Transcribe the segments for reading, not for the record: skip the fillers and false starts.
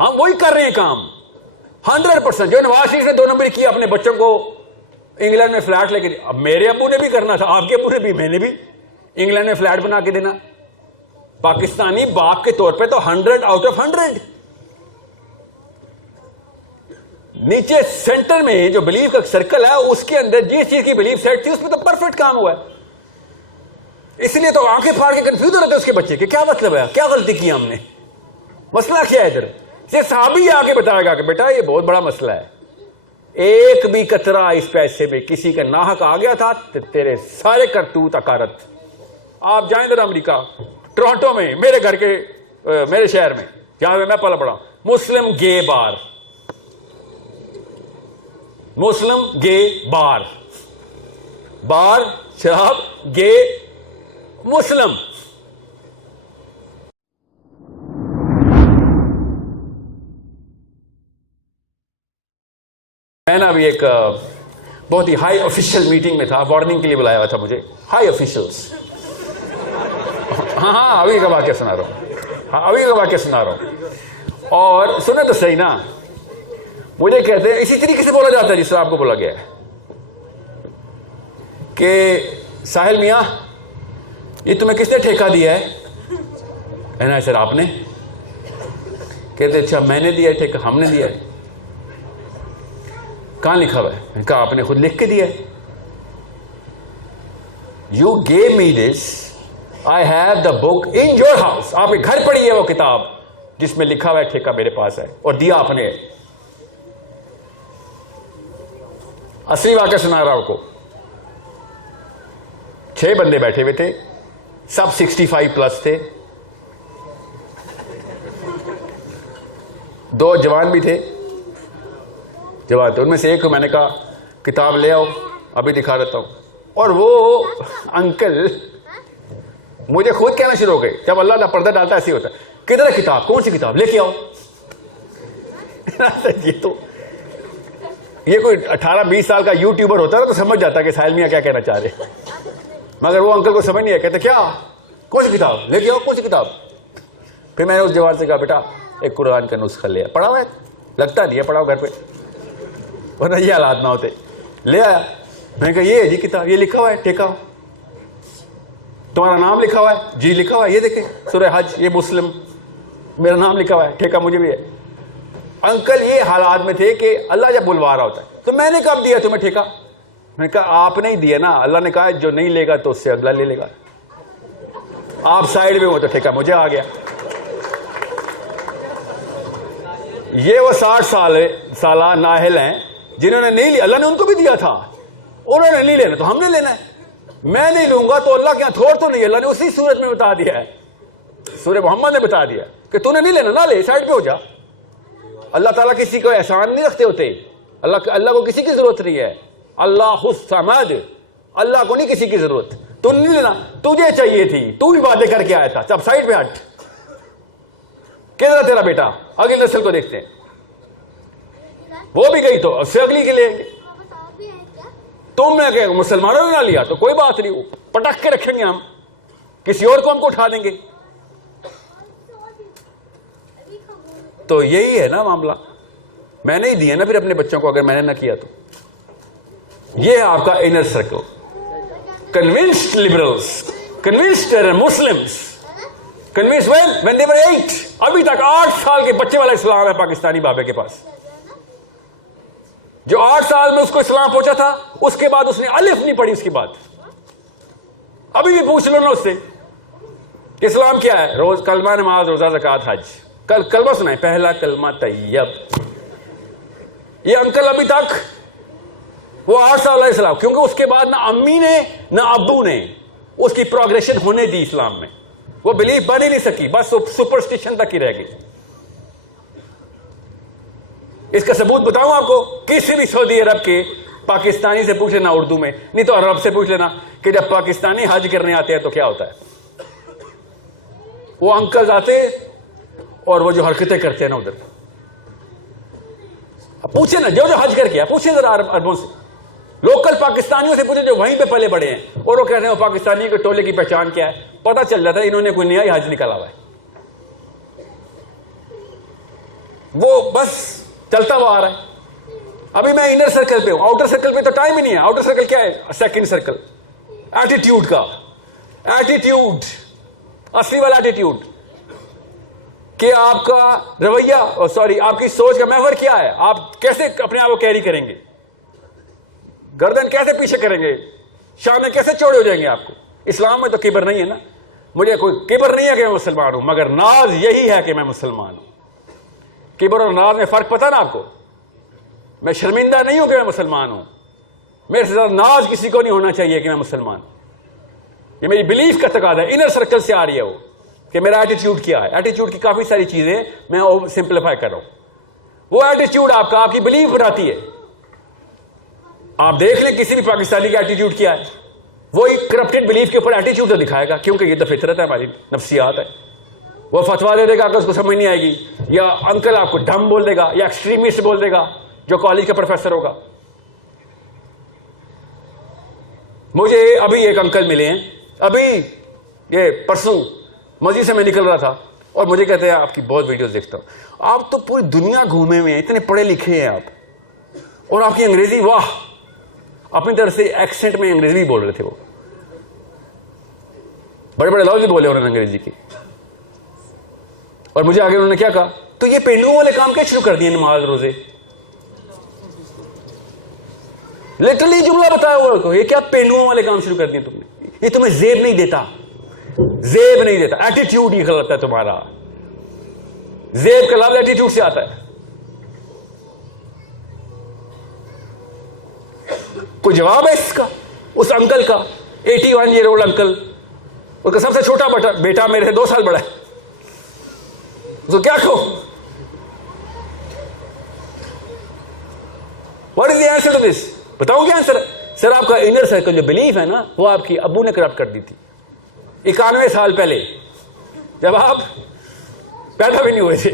ہم وہی کر رہے ہیں کام 100%. جو نواز شریف نے 2 نمبر کیا اپنے بچوں کو انگلینڈ میں فلیٹ لے کے, اب میرے ابو نے بھی کرنا تھا, آپ کے ابو نے بھی, میں نے بھی انگلینڈ میں فلیٹ بنا کے دینا. پاکستانی باپ کے طور پہ تو 100 آؤٹ آف 100. نیچے سینٹر میں جو بلیف کا سرکل ہے اس کے اندر جس چیز کی بلیف سیٹ تھی اس میں تو پرفیکٹ کام ہوا ہے. اس لیے تو آنکھیں پھاڑ کے کنفیوز ہو رہے تھے اس کے بچے کہ کیا مطلب ہے, کیا غلطی کی ہم نے, مسئلہ کیا ہے ادھر. یہ صحابی آگے بتائے گا کہ بیٹا یہ بہت بڑا مسئلہ ہے, ایک بھی قطرہ اس پیسے میں کسی کا ناحق آ گیا تھا تیرے سارے کرتوت اکارت. آپ جائیں ذرا امریکہ, ٹورانٹو میں, میرے گھر کے میرے شہر میں جہاں میں پلا پڑا, مسلم گے بار, مسلم گے بار, بار شراب, گے مسلم. میں نا ابھی ایک بہت ہی ہائی آفیشیل میٹنگ میں تھا, وارننگ کے لیے بلایا ہوا تھا مجھے, ہائی آفیشلس. ہاں ابھی کا واقعہ سنا رہا ہوں, اور سنیں تو صحیح نا. مجھے کہتے ہیں اسی طریقے سے بولا جاتا ہے جس طرح آپ کو بولا گیا ہے کہ ساحل میاں یہ تمہیں کس نے ٹھیکہ دیا ہے نا سر, آپ نے. کہتے اچھا میں نے دیا ہے ٹھیکہ, ہم نے دیا ہے. کہاں لکھا ہوا ہے؟ میں نے کہا آپ نے خود لکھ کے دیا ہے. You give me this, I have the book in your house. آپ کے گھر پڑی ہے وہ کتاب جس میں لکھا ہوا ہے ٹھیکہ میرے پاس ہے, اور دیا آپ نے. اصلی واقعہ سنا رہا ہوں کو. 6 بندے بیٹھے ہوئے تھے, سب 65 پلس تھے, 2 جوان بھی تھے. جوان تھے ان میں سے ایک کو میں نے کہا کتاب لے آؤ, ابھی دکھا دیتا ہوں. اور وہ انکل مجھے خود کہنا شروع ہو گئے, جب اللہ تعالیٰ پردہ ڈالتا ایسے ہوتا ہے, کدھر ہے کتاب, کون سی کتاب, لے کے آؤ. یہ کوئی 18-20 سال کا یوٹیوبر ہوتا ہے تو سمجھ جاتا ہے کہ ساحل میاں کیا کہنا چاہ رہے, مگر وہ انکل کو سمجھ نہیں آیا. کہتے کیا, کون سی کتاب, لے کے آؤ کون سی کتاب. پھر میں نے اس جوان سے کہا بیٹا ایک قرآن کا نسخہ لیا, پڑھا ہوا ہے, لگتا نہیں ہے پڑھا ہو گھر پہ, ورنہ یہ حالات نہ ہوتے. لے آیا, میں نے کہا یہ ہے جی کتاب, یہ لکھا ہوا ہے ٹھیکہ, تمہارا نام لکھا ہوا ہے جی, لکھا ہوا ہے, یہ دیکھیں سورہ حج, یہ مسلم, میرا نام لکھا ہوا ہے, ٹھیکہ مجھے بھی ہے. انکل یہ حالات میں تھے کہ اللہ جب بلوا رہا ہوتا ہے. تو میں نے کب دیا تمہیں ٹھیکہ؟ میں نے کہا آپ نے ہی دیا نا, اللہ نے کہا جو نہیں لے گا تو اس سے اگلا لے لے گا. آپ سائڈ میں ہو تو ٹھیکہ مجھے آ گیا. یہ وہ 60 سالہ نااہل ہیں جنہوں نے نہیں لیا, اللہ نے ان کو بھی دیا تھا, انہوں نے نہیں لینا تو ہم نے لینا ہے. میں نہیں لوں گا تو اللہ کے یہاں تھوڑ تو نہیں, اللہ نے اسی صورت میں بتا دیا ہے, سورہ محمد نے بتا دیا کہ تو نے نہیں لینا نہ لے, سائڈ پہ ہو جا. اللہ تعالیٰ کسی کو احسان نہیں رکھتے ہوتے, اللہ کو کسی کی ضرورت نہیں ہے. اللہ الصمد, اللہ کو نہیں کسی کی ضرورت. تو نہیں لینا, تجھے چاہیے تھی, تو بھی وعدے کر کے آیا تھا, اب سائڈ پہ ہٹ. کدھر تیرا بیٹا, اگلی نسل کو دیکھتے ہیں. وہ بھی گئی تو اس سے اگلی کے لیں گے. تم نے کہ مسلمانوں نے نہ لیا تو کوئی بات نہیں, پٹک کے رکھیں گے ہم, کسی اور قوم کو اٹھا دیں گے. تو یہی ہے نا معاملہ. میں نے ہی دیا نا پھر اپنے بچوں کو, اگر میں نے نہ کیا تو. یہ ہے آپ کا inner circle. Convinced liberals, convinced Muslims, convinced when they were 8. ابھی تک 8 سال کے بچے والا اسلام ہے پاکستانی بابے کے پاس. جو 8 سال میں اس کو اسلام پہنچا تھا, اس کے بعد اس نے الف نہیں پڑھی. اس کے بعد ابھی بھی پوچھ لو نا اس سے کہ اسلام کیا ہے. روز کلمہ, نماز, روزہ, زکوٰۃ, حج. کلمہ سنائیں, پہلا کلمہ طیب. یہ انکل ابھی تک وہ 8 سال اسلام, کیونکہ اس کے بعد نہ امی نے نہ ابو نے اس کی پروگریشن ہونے دی اسلام میں. وہ بلیف بن ہی نہیں سکی, بس سپرسٹیشن تک ہی رہ گئی. اس کا ثبوت بتاؤں آپ کو, کسی بھی سعودی عرب کے پاکستانی سے پوچھ لینا اردو میں, نہیں تو عرب سے پوچھ لینا کہ جب پاکستانی حج کرنے آتے ہیں تو کیا ہوتا ہے. وہ انکل آتے اور وہ جو حرکتیں کرتے ہیں نا ادھر, پوچھے نا جو حج کر کے, پوچھیں ذرا عربوں سے, لوکل پاکستانیوں سے پوچھیں جو وہیں پہ پلے بڑے ہیں, اور وہ کہتے ہیں وہ پاکستانی کے ٹولے کی پہچان کیا ہے. پتہ چل جاتا ہے انہوں نے کوئی نیا حج نکالا ہوا ہے. وہ بس چلتا ہوا آ رہا ہے. ابھی میں انر سرکل پہ ہوں, آؤٹر سرکل پہ تو ٹائم ہی نہیں ہے. آؤٹر سرکل کیا ہے؟ Second circle. ایٹیٹیوڈ کا, ایٹیٹیوڈ, اصلی والا ایٹیٹیوڈ کہ آپ کا رویہ, سوری آپ کی سوچ کا محور کیا ہے, آپ کیسے اپنے آپ کو کیری کریں گے, گردن کیسے پیچھے کریں گے, شانے کیسے چوڑے ہو جائیں گے آپ کو. اسلام میں تو کبر نہیں ہے نا, مجھے کوئی کبر نہیں ہے کہ میں مسلمان ہوں, مگر ناز یہی ہے کہ میں مسلمان ہوں. کبر اور ناز میں فرق پتہ نا آپ کو. میں شرمندہ نہیں ہوں کہ میں مسلمان ہوں, میرے سے زیادہ ناز کسی کو نہیں ہونا چاہیے کہ میں مسلمان ہوں. یہ میری بلیف کا تقاضا ہے, انر سرکل سے آ رہی ہے وہ کہ میرا ایٹیٹیوڈ کیا ہے. ایٹیٹیوڈ کی کافی ساری چیزیں میں سمپلیفائی کر رہا ہوں. وہ ایٹیٹیوڈ آپ کا, آپ کی بلیف بناتی ہے. آپ دیکھ لیں کسی بھی پاکستانی کا ایٹیٹیوڈ کیا ہے, وہی کرپٹڈ بلیف کے اوپر ایٹیٹیوڈ تو دکھائے گا, کیونکہ یہ تو فطرت ہے, ہماری نفسیات ہے. وہ فتوا دے دے گا کہ اس کو سمجھ نہیں آئے گی, یا انکل آپ کو ڈم بول دے گا, یا ایکسٹریمسٹ بول دے گا جو کالج کا پروفیسر ہوگا. مجھے ابھی ایک انکل ملے ہیں, ابھی یہ پرسوں مسجد سے میں نکل رہا تھا, اور مجھے کہتے ہیں آپ کی بہت ویڈیوز دیکھتا ہوں, آپ تو پوری دنیا گھومے ہوئے ہیں, اتنے پڑھے لکھے ہیں آپ, اور آپ کی انگریزی واہ. اپنی طرف سے ایکسنٹ میں انگریزی بھی بول رہے تھے, وہ بڑے بڑے لفظ بھی بولے انہوں نے انگریزی کی. اور مجھے آگے انہوں نے کیا کہا, تو یہ پینڈوؤں والے کام کیا شروع کر دیے, نماز روزے. لٹرلی جملہ بتایا ہوا, یہ کیا پینڈوؤں والے کام شروع کر دیے تم نے, یہ تمہیں زیب نہیں دیتا, زیب نہیں دیتا. ایٹیٹیوڈ ہی غلط ہے تمہارا. زیب کا لفظ ایٹیٹیوڈ سے آتا ہے. کوئی جواب ہے اس کا, اس انکل کا, 81 ایئر اولڈ انکل, اس کا سب سے چھوٹا بیٹا میرے سے 2 سال بڑا ہے, تو کیا کہو؟ What is the answer to this? بتاؤں کیا آنسر ہے؟ سر آپ کا انر سرکل جو بلیف ہے نا, وہ آپ کی ابو نے کرپٹ کر دی تھی 91 سال پہلے, جب آپ پیدا بھی نہیں ہوئے تھے.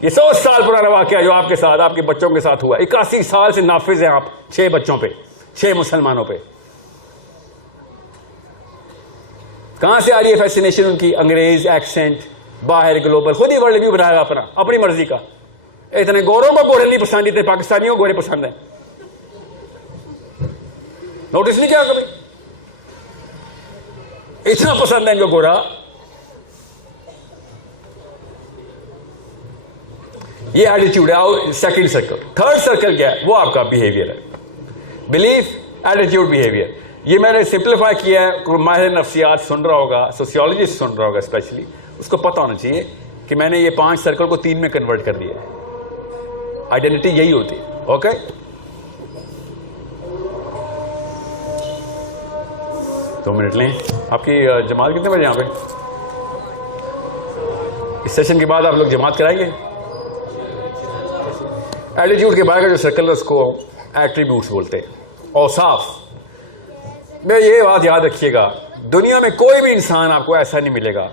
یہ 100 سال پرانا واقعہ جو آپ کے ساتھ, آپ کے بچوں کے ساتھ ہوا. 81 سال سے نافذ ہیں آپ 6 بچوں پہ, 6 مسلمانوں پہ. کہاں سے آ رہی ہے فیسینیشن ان کی؟ انگریز ایکسنٹ, باہر گلوبل, خود ہی ورلڈ ریویو بنایا اپنا, اپنی مرضی کا. اتنے گوروں کو گورے نہیں پسند, اتنے پاکستانیوں کو گورے پسند ہیں. نوٹس نہیں کیا کبھی؟ اتنا پسند ہے ان کو گورا. یہ ایٹیٹیوڈ ہے سیکنڈ سرکل. تھرڈ سرکل کیا ہے؟ وہ آپ کا بیہیویئر ہے, بلیف, ایٹیٹیوڈ, بیہیویئر. یہ میں نے سمپلیفائی کیا ہے. ماہر نفسیات سن رہا ہوگا, سوسیولوجسٹ سن رہا ہوگا اسپیشلی, اس کو پتہ ہونا چاہیے کہ میں نے یہ 5 سرکل کو 3 میں کنورٹ کر دیا ہے. آئیڈینٹی یہی ہوتی ہے. اوکے, دو منٹ لیں. آپ کی جماعت کتنے بجے یہاں پہ؟ اس سیشن کے بعد آپ لوگ جماعت کرائیں گے؟ ایٹیٹیوڈ کے بعد کا جو سرکل ہے اس کو ایٹریبیوٹس بولتے ہیں, اوصاف. میں یہ بات یاد رکھیے گا, دنیا میں کوئی بھی انسان آپ کو ایسا نہیں ملے گا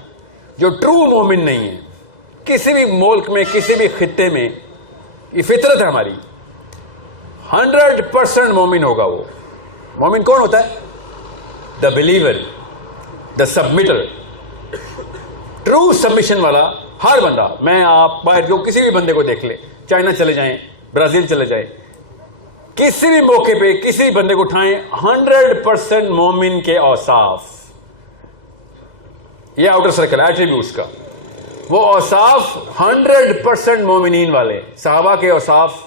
جو ٹرو مومن نہیں ہے. کسی بھی ملک میں, کسی بھی خطے میں, یہ فطرت ہے ہماری, 100% مومن ہوگا. وہ مومن کون ہوتا ہے؟ The believer, the submitter, true submission والا ہر بندہ. میں آپ باہر جو کسی بھی بندے کو دیکھ لیں, چائنا چلے جائیں, برازیل چلے جائیں, کسی بھی موقع پہ کسی بھی بندے کو اٹھائیں, 100% مومن کے اوصاف. یہ آؤٹر سرکل ایٹریبیوٹس کا. وہ اوصاف 100% مومنین والے. صحابہ کے اوصاف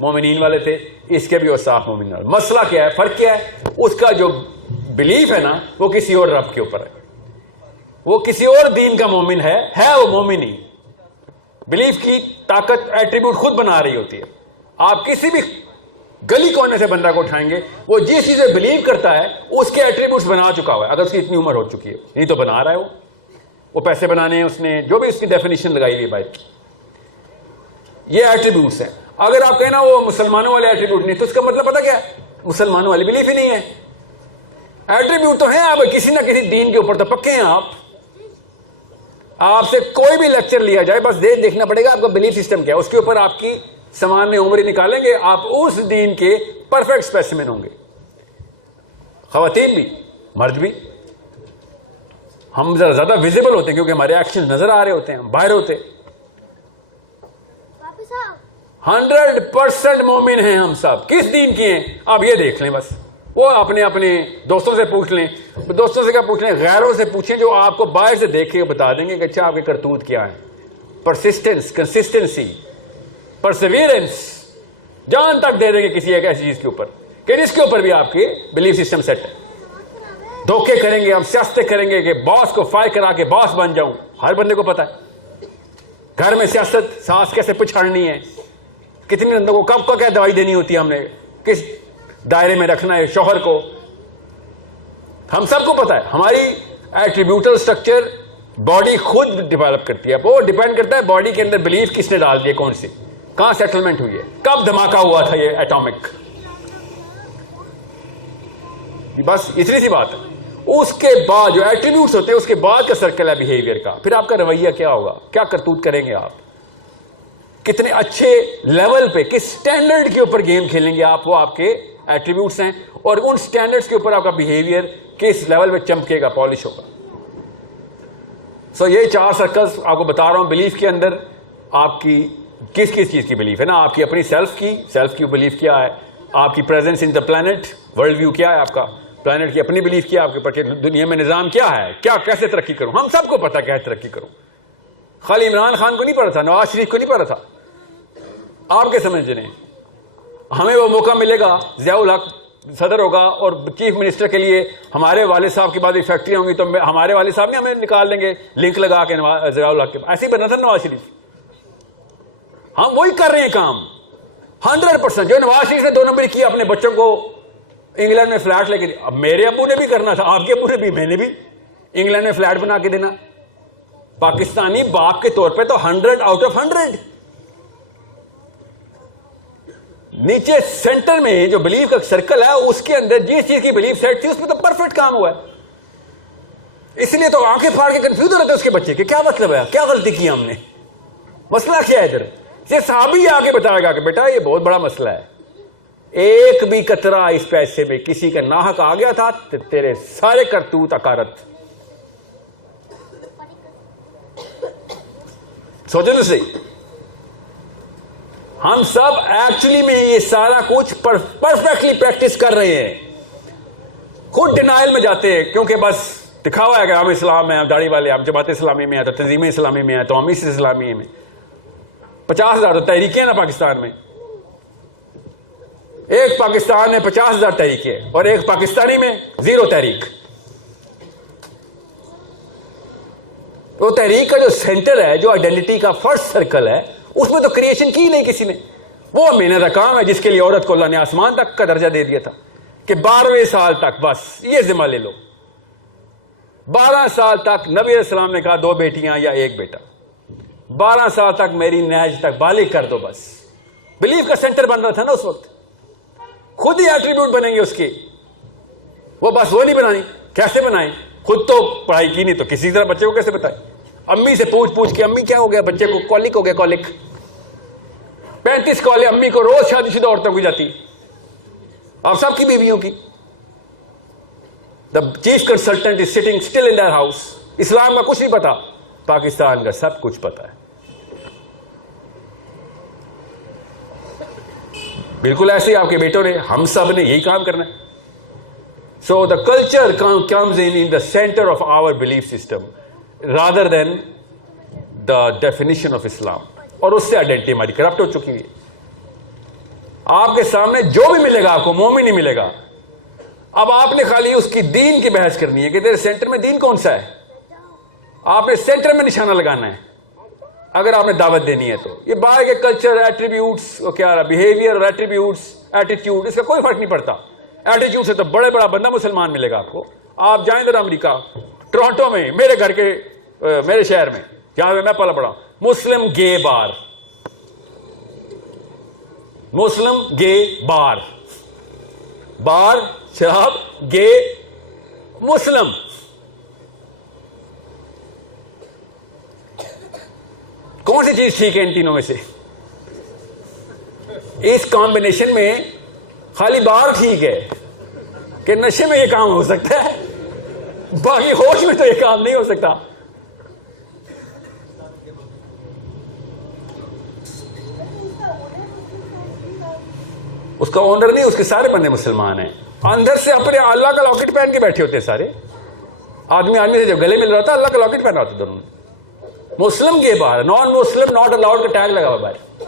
مومنین والے تھے, اس کے بھی اوصاف مومنین والے. مسئلہ کیا ہے, فرق کیا ہے؟ اس کا جو بلیف ہے نا, وہ کسی اور رب کے اوپر ہے, وہ کسی اور دین کا مومن ہے وہ مومن ہی. بلیف کی طاقت ایٹریبیوٹ خود بنا رہی ہوتی ہے. آپ کسی بھی گلی کونے سے بندہ کو اٹھائیں گے, وہ جس چیزیں بلیو کرتا ہے اس کے ایٹریبیوٹس بنا چکا ہوا ہے, اگر اس کی اتنی عمر ہو چکی ہے. نہیں تو بنا رہا ہے وہ پیسے بنانے ہیں, اس نے جو بھی اس کی ڈیفینیشن لگائی ہوئی بائک کی. یہ ایٹریبیوٹس ہیں. اگر آپ کہنا وہ مسلمانوں والے ایٹریبیوٹ نہیں, تو اس کا مطلب پتہ کیا ہے؟ مسلمانوں والی بلیف ہی نہیں ہے. ایٹریبیوٹ تو ہیں آپ کسی نہ کسی دین کے اوپر تو پکے ہیں. آپ سے کوئی بھی لیکچر لیا جائے, بس دیکھنا پڑے گا آپ کا بلیف سسٹم کیا ہے, اس کے اوپر آپ کی سامان عمری نکالیں گے, آپ اس دین کے پرفیکٹ اسپیسیمن ہوں گے. خواتین بھی, مرد بھی. ہم ذرا زیادہ ویزیبل ہوتے ہیں کیونکہ ہمارے ایکشن نظر آ رہے ہوتے ہیں, باہر ہوتے ہیں. 100% مومن ہیں ہم سب. کس دین کی ہیں آپ یہ دیکھ لیں بس. وہ اپنے دوستوں سے پوچھ لیں. دوستوں سے کیا پوچھ لیں, غیروں سے پوچھیں جو آپ کو باہر سے دیکھ کے بتا دیں گے کہ اچھا آپ کے کرتوت کیا ہیں. پرسسٹنس, کنسسٹنسی, پرسیویرنس, جان تک دے دیں گے کسی ایک ایسی چیز کے اوپر کہ جس کے اوپر بھی آپ کے بلیف سسٹم سیٹ ہے. دھوکے کریں گے, ہم سیاستیں کریں گے کہ باس کو فائر کرا کے باس بن جاؤں. ہر بندے کو پتا ہے گھر میں سیاست, ساس کیسے پچھاڑنی ہے, کتنی بندوں کو کب کو کیا دوائی دینی ہوتی ہے, ہم نے کس دائرے میں رکھنا ہے شوہر کو, ہم سب کو پتا ہے. ہماری ایٹریبیوٹل سٹرکچر باڈی خود ڈیولپ کرتی ہے. وہ ڈیپینڈ کرتا ہے باڈی کے اندر بلیف کس نے ڈال دیا, کون سی, کہاں سیٹلمنٹ ہوئی ہے, کب دھماکہ ہوا تھا یہ ایٹامک. بس اتنی سی بات ہے. اس کے بعد جو ایٹریبیوٹس ہوتے ہیں اس کے بعد کا سرکل ہے بیہیویئر کا. پھر آپ کا رویہ کیا ہوگا, کیا کرتوت کریں گے آپ, کتنے اچھے لیول پہ, کس سٹینڈرڈ کے اوپر گیم کھیلیں گے آپ, وہ آپ کے ایٹریبیوٹس ہیں. اور ان سٹینڈرڈز کے اوپر آپ کا بیہیویئر کس لیول پہ چمکے گا, پالش ہوگا. سو یہ 4 سرکلز آپ کو بتا رہا ہوں. بلیف کے اندر آپ کی کس چیز کی بلیف ہے نا, آپ کی اپنی سیلف کی بلیف کیا ہے, آپ کی presence in the planet, world view کیا ہے آپ کا, پلانٹ کی اپنی بلیف کیا ہے آپ کے اوپر کہ دنیا میں نظام کیا ہے, کیا کیسے ترقی کروں. ہم سب کو پتا کیسے ترقی کروں. خالی عمران خان کو نہیں پڑا تھا, نواز شریف کو نہیں پڑا تھا. آپ کے سمجھ رہے ہیں ہمیں وہ موقع ملے گا, ضیاء الحق صدر ہوگا اور چیف منسٹر کے لیے ہمارے والد صاحب کی بعد فیکٹریاں ہوں گی تو ہمارے والد صاحب نے ہمیں نکال لیں گے لنک لگا کے ضیاء الحق کے. ایسے ہی بنا تھا نواز شریف. ہم وہی کر رہے ہیں کام 100%. جو نواز شریف نے 2 نمبر کیا اپنے بچوں کو انگلینڈ میں فلیٹ لے کے دیا, اب میرے ابو نے بھی کرنا تھا, آپ کے ابو نے بھی, میں نے بھی انگلینڈ میں فلیٹ بنا کے دینا. پاکستانی باپ کے طور پہ تو 100 آؤٹ آف 100. نیچے سینٹر میں جو بلیف کا سرکل ہے اس کے اندر جس چیز کی بلیف سیٹ تھی اس میں تو پرفیکٹ کام ہوا ہے. اس لیے تو آنکھیں پھاڑ کے کنفیوز ہو رہے تھے اس کے بچے کہ کیا مطلب ہے, کیا غلطی کی ہم نے, مسئلہ کیا ہے ادھر. یہ صحابی آگے بتائے گا کہ بیٹا یہ بہت بڑا مسئلہ ہے, ایک بھی قطرہ اس پیسے میں کسی کا ناحق آ گیا تھا تیرے سارے کرتوت اکارت. سوچو نا صحیح, ہم سب ایکچولی میں یہ سارا کچھ پرفیکٹلی پریکٹس کر رہے ہیں. خود ڈینائل میں جاتے ہیں کیونکہ بس دکھاوا ہے کہ ہم اسلام میں, ہم داڑھی والے, ہم جماعت اسلامی میں ہیں, تو تنظیم اسلامی میں ہیں, تو ہم اس اسلامی میں 50,000 تحریکیں ہیں نا پاکستان میں. ایک پاکستان میں 50,000 تحریکیں اور ایک پاکستانی میں 0 تحریک. وہ تحریک کا جو سینٹر ہے, جو آئیڈینٹی کا فرسٹ سرکل ہے, اس میں تو کریشن کی نہیں کسی نے. وہ محنت کا کام ہے جس کے لیے عورت کو اللہ نے آسمان تک کا درجہ دے دیا تھا کہ 12ویں سال تک بس یہ ذمہ لے لو. 12 سال تک نبی علیہ السلام نے کہا 2 بیٹیاں یا 1 بیٹا. 12 سال تک میری نیج تک بالغ کر دو بس. بلیف کا سینٹر بن رہا تھا نا اس وقت. خود ہی ایٹریبیوٹ بنیں گے اس کے, وہ بس وہ نہیں بنانی. کیسے بنائیں, خود تو پڑھائی کی نہیں تو کسی طرح بچے کو کیسے بتائیں. امی سے پوچھ کے, امی کیا ہو گیا بچے کو, کولک ہو گیا, کولک. 35 کالیں امی کو روز شادی شدہ عورتوں کی جاتی, آپ سب کی بیویوں کی. The chief consultant is sitting still in their house. اسلام کا کچھ نہیں پتا, پاکستان کا سب کچھ پتا ہے. بالکل ایسے ہی آپ کے بیٹوں نے, ہم سب نے یہی کام کرنا ہے. So the culture comes in the centre of our belief system rather than the definition of Islam. اور اس سے آئیڈینٹی ہماری کرپٹ ہو چکی ہے. آپ کے سامنے جو بھی ملے گا آپ کو مومن ہی ملے گا. اب آپ نے خالی اس کی دین کی بحث کرنی ہے کہ تیرے سینٹر میں دین کون سا ہے. آپ نے سینٹر میں نشانہ لگانا ہے اگر آپ نے دعوت دینی ہے. تو یہ باہر کے کلچر, ایٹریبیوٹس, کیا بیہیویئر اور ایٹریبیوٹس, ایٹیٹیوڈ, اس کا کوئی فرق نہیں پڑتا. ایٹیٹیوڈ سے تو بڑا بندہ مسلمان ملے گا آپ کو. آپ جائیں ادھر امریکہ, ٹورانٹو میں, میرے گھر کے میرے شہر میں جہاں میں پلا پڑا, مسلم گے بار, مسلم گے بار, بار شراب, گے مسلم. کون سی چیز ٹھیک ہے ان تینوں میں سے؟ اس کمبینیشن میں خالی بار ٹھیک ہے کہ نشے میں یہ کام ہو سکتا ہے, باقی ہوش میں تو یہ کام نہیں ہو سکتا. اس کا اونر نہیں, اس کے سارے بندے مسلمان ہیں. اندر سے اپنے اللہ کا لاکٹ پہن کے بیٹھے ہوتے ہیں سارے. آدمی سے جب گلے مل رہا تھا اللہ کا لاکٹ پہنا ہوتا دونوں. مسلم کے باہر, نان مسلم ناٹ الاؤڈ کا ٹیگ لگا ہوا باہر.